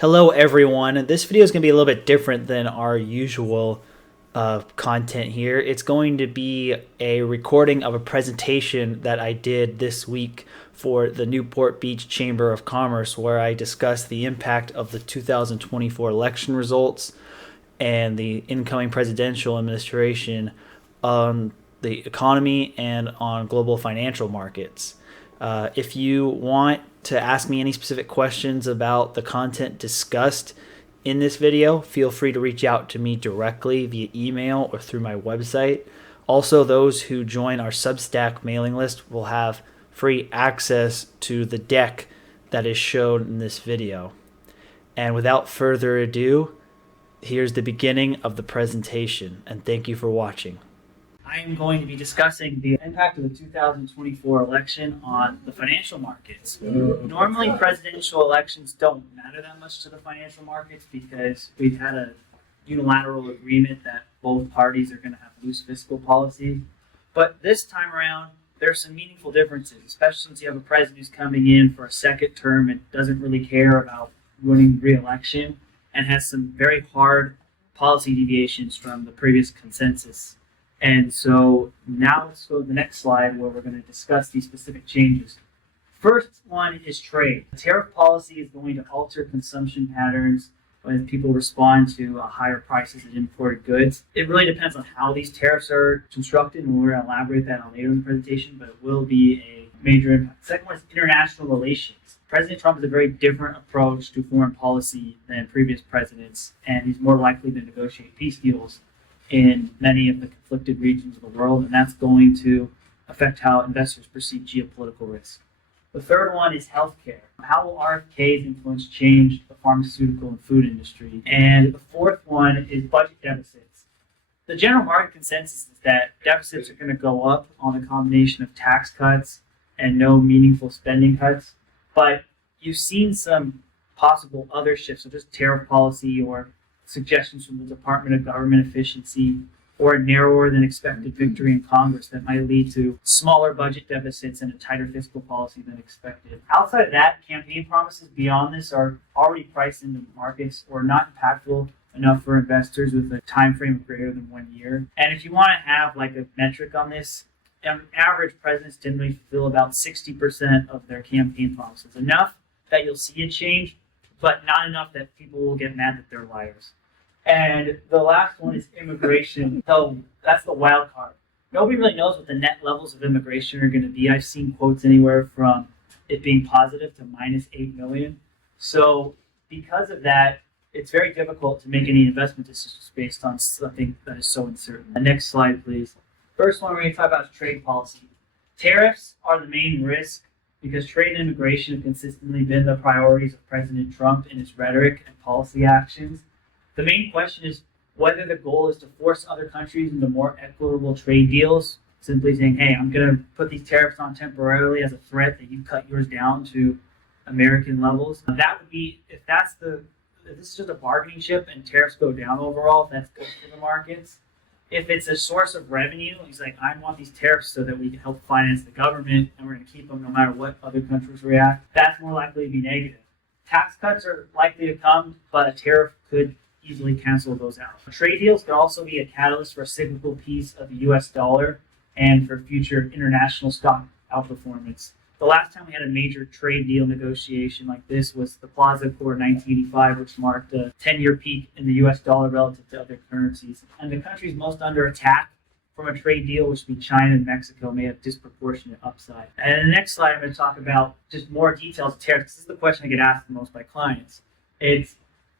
Hello everyone. This video is going to be a little bit different than our usual content here. It's going to be a recording of a presentation that I did this week for the Newport Beach Chamber of Commerce, where I discussed the impact of the 2024 election results and the incoming presidential administration on the economy and on global financial markets. If you want to ask me any specific questions about the content discussed in this video, feel free to reach out to me directly via email or through my website. Also, those who join our Substack mailing list will have free access to the deck that is shown in this video. And without further ado, here's the beginning of the presentation, and thank you for watching. I am going to be discussing the impact of the 2024 election on the financial markets. Normally, presidential elections don't matter that much to the financial markets because we've had a unilateral agreement that both parties are going to have loose fiscal policy. But this time around, there are some meaningful differences, especially since you have a president who's coming in for a second term and doesn't really care about winning re-election and has some very hard policy deviations from the previous consensus. And so now let's go to the next slide where we're going to discuss these specific changes. First one is trade. Tariff policy is going to alter consumption patterns when people respond to higher prices of imported goods. It really depends on how these tariffs are constructed, and we're going to elaborate that on later in the presentation, but it will be a major impact. Second one is international relations. President Trump has a very different approach to foreign policy than previous presidents, and he's more likely to negotiate peace deals in many of the conflicted regions of the world, and that's going to affect how investors perceive geopolitical risk. The third one is healthcare. How will RFK's influence change the pharmaceutical and food industry? And the fourth one is budget deficits. The general market consensus is that deficits are going to go up on a combination of tax cuts and no meaningful spending cuts, but you've seen some possible other shifts, such as tariff policy or suggestions from the Department of Government Efficiency, or a narrower than expected victory in Congress that might lead to smaller budget deficits and a tighter fiscal policy than expected. Outside of that, campaign promises beyond this are already priced into markets or not impactful enough for investors with a time frame of greater than 1 year. And if you want to have like a metric on this, on average, presidents generally fulfill about 60% of their campaign promises. Enough that you'll see a change, but not enough that people will get mad that they're liars. And the last one is immigration. So that's the wild card. Nobody really knows what the net levels of immigration are going to be. I've seen quotes anywhere from it being positive to minus 8 million. So because of that, it's very difficult to make any investment decisions based on something that is so uncertain. The next slide, please. First one we're going to talk about is trade policy. Tariffs are the main risk because trade and immigration have consistently been the priorities of President Trump in his rhetoric and policy actions. The main question is whether the goal is to force other countries into more equitable trade deals, simply saying, hey, I'm going to put these tariffs on temporarily as a threat that you cut yours down to American levels. That would be, if this is just a bargaining chip and tariffs go down overall, that's good for the markets. If it's a source of revenue, he's like, I want these tariffs so that we can help finance the government and we're going to keep them no matter what other countries react, that's more likely to be negative. Tax cuts are likely to come, but a tariff could easily cancel those out. Trade deals can also be a catalyst for a cyclical piece of the US dollar and for future international stock outperformance. The last time we had a major trade deal negotiation like this was the Plaza Accord 1985, which marked a 10-year peak in the US dollar relative to other currencies. And the countries most under attack from a trade deal, which would be China and Mexico, may have disproportionate upside. And in the next slide, I'm going to talk about just more details of tariffs. This is the question I get asked the most by clients. It's,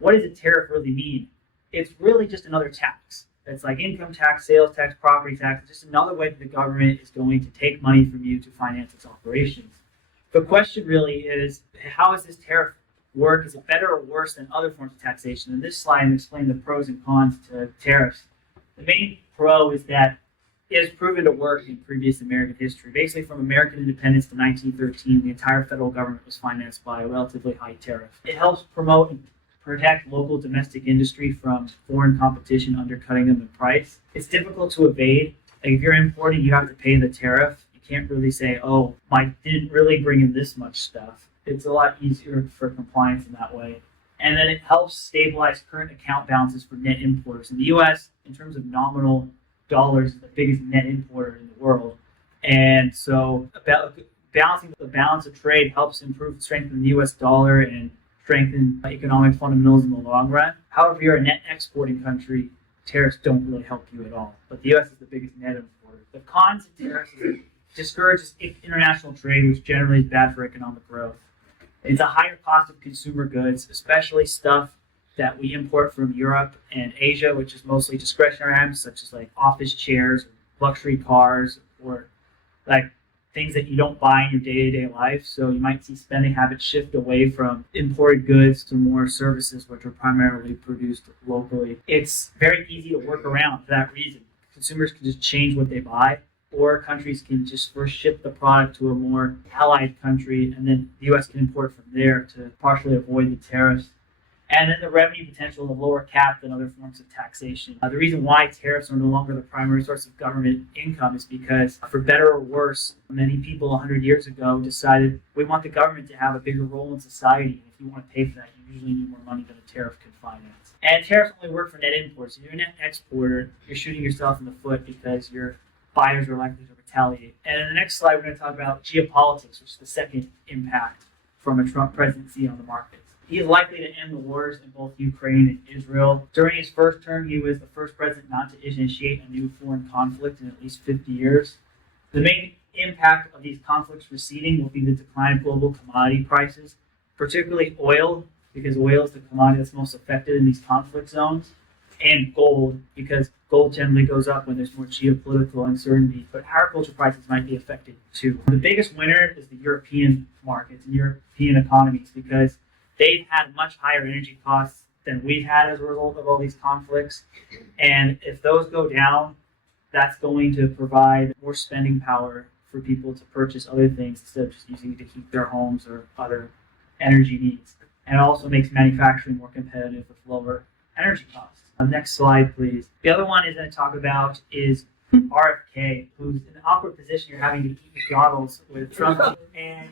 what does a tariff really mean? It's really just another tax. It's like income tax, sales tax, property tax. It's just another way that the government is going to take money from you to finance its operations. The question really is, how does this tariff work? Is it better or worse than other forms of taxation? In this slide, I'm explaining the pros and cons to tariffs. The main pro is that it has proven to work in previous American history. Basically, from American independence to 1913, the entire federal government was financed by a relatively high tariff. It helps promote and protect local domestic industry from foreign competition undercutting them in price. It's difficult to evade. Like if you're importing, you have to pay the tariff. You can't really say, oh, I didn't really bring in this much stuff. It's a lot easier for compliance in that way. And then it helps stabilize current account balances for net importers. In the U.S., in terms of nominal dollars, is the biggest net importer in the world. And so balancing the balance of trade helps improve strengthen the U.S. dollar and strengthen economic fundamentals in the long run. However, if you're a net exporting country, tariffs don't really help you at all. But the U.S. is the biggest net importer. The cons of tariffs is it discourages international trade, which generally is bad for economic growth. It's a higher cost of consumer goods, especially stuff that we import from Europe and Asia, which is mostly discretionary items, such as like office chairs, luxury cars, or like things that you don't buy in your day-to-day life. So you might see spending habits shift away from imported goods to more services, which are primarily produced locally. It's very easy to work around for that reason. Consumers can just change what they buy, or countries can just first ship the product to a more allied country, and then the U.S. can import from there to partially avoid the tariffs. And then the revenue potential of lower cap than other forms of taxation. The reason why tariffs are no longer the primary source of government income is because, for better or worse, many people 100 years ago decided we want the government to have a bigger role in society. And if you want to pay for that, you usually need more money than a tariff can finance. And tariffs only work for net imports. If you're a net exporter, you're shooting yourself in the foot because your buyers are likely to retaliate. And in the next slide, we're going to talk about geopolitics, which is the second impact from a Trump presidency on the markets. He is likely to end the wars in both Ukraine and Israel. During his first term, he was the first president not to initiate a new foreign conflict in at least 50 years. The main impact of these conflicts receding will be the decline of global commodity prices, particularly oil, because oil is the commodity that's most affected in these conflict zones, and gold, because gold generally goes up when there's more geopolitical uncertainty, but agriculture prices might be affected too. The biggest winner is the European markets and European economies, because they've had much higher energy costs than we've had as a result of all these conflicts. And if those go down, that's going to provide more spending power for people to purchase other things instead of just using it to heat their homes or other energy needs. And it also makes manufacturing more competitive with lower energy costs. Next slide, please. The other one I'm going to talk about is RFK, who's in an awkward position. You're having to eat McDonald's with Trump. And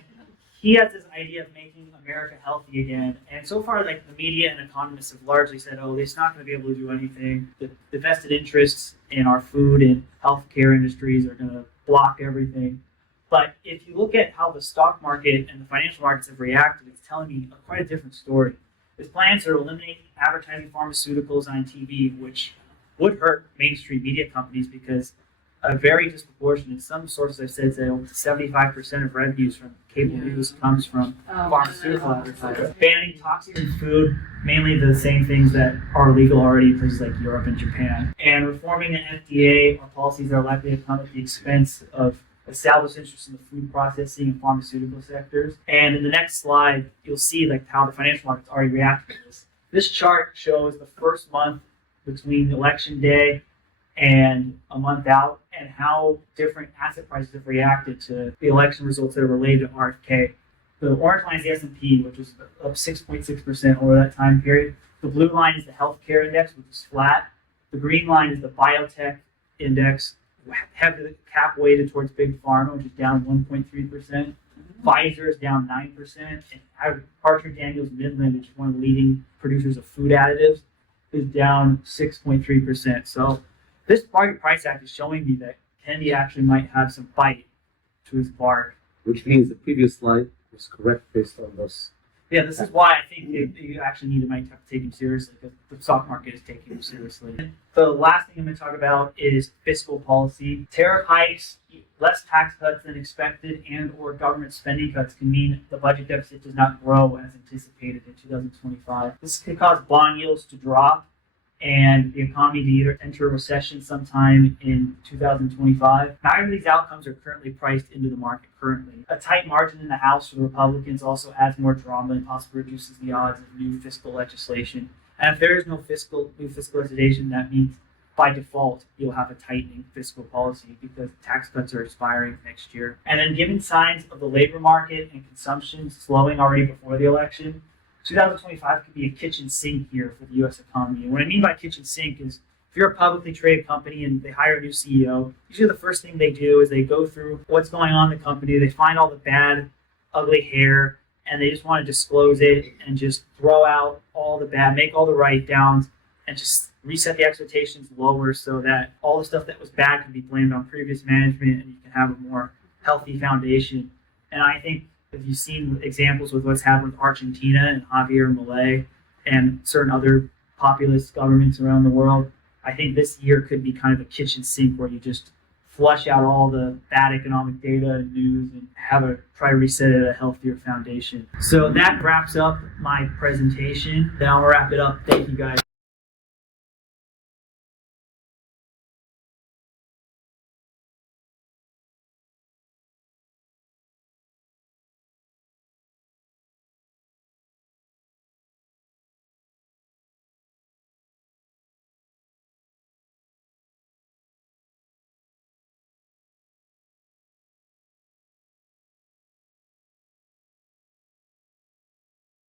he has this idea of making America healthy again. And so far, like, the media and economists have largely said, oh, it's not going to be able to do anything. The vested interests in our food and healthcare industries are going to block everything. But if you look at how the stock market and the financial markets have reacted, it's telling me quite a different story. His plans are to eliminate advertising pharmaceuticals on TV, which would hurt mainstream media companies because a very disproportionate, some sources have said that 75% of revenues from cable news comes from pharmaceutical advertising. Banning toxic food, mainly the same things that are legal already in places like Europe and Japan. And reforming the FDA are policies that are likely to come at the expense of established interests in the food processing and pharmaceutical sectors. And in the next slide, you'll see like how the financial markets already reacted to this. This chart shows the first month between election day and a month out, and how different asset prices have reacted to the election results that are related to RFK. The orange line is the S&P, which was up 6.6% over that time period. The blue line is the healthcare index, which is flat. The green line is the biotech index, heavily cap weighted towards big pharma, which is down 1.3%. Pfizer is down 9%, and Archer Daniels Midland, which is one of the leading producers of food additives, is down 6.3%. So this market price act is showing me that Kennedy actually might have some bite to his bark. Which means the previous slide was correct based on this. Yeah, this is why I think you actually might have to take him seriously, because the stock market is taking him seriously. The last thing I'm going to talk about is fiscal policy. Tariff hikes, less tax cuts than expected, and or government spending cuts can mean the budget deficit does not grow as anticipated in 2025. This could cause bond yields to drop and the economy to either enter a recession sometime in 2025. Neither of these outcomes are currently priced into the market currently. A tight margin in the House for the Republicans also adds more drama and possibly reduces the odds of new fiscal legislation. And if there is no new fiscal legislation, that means by default you'll have a tightening fiscal policy because tax cuts are expiring next year. And then given signs of the labor market and consumption slowing already before the election, 2025 could be a kitchen sink year for the U.S. economy. And what I mean by kitchen sink is if you're a publicly traded company and they hire a new CEO, usually the first thing they do is they go through what's going on in the company. They find all the bad, ugly hair and they just want to disclose it and just throw out all the bad, make all the write downs, and just reset the expectations lower so that all the stuff that was bad can be blamed on previous management and you can have a more healthy foundation. And I think if you've seen examples with what's happened with Argentina and Javier Milei and certain other populist governments around the world, I think this year could be kind of a kitchen sink where you just flush out all the bad economic data and news and try to reset it at a healthier foundation. So that wraps up my presentation. Then I'll wrap it up. Thank you guys.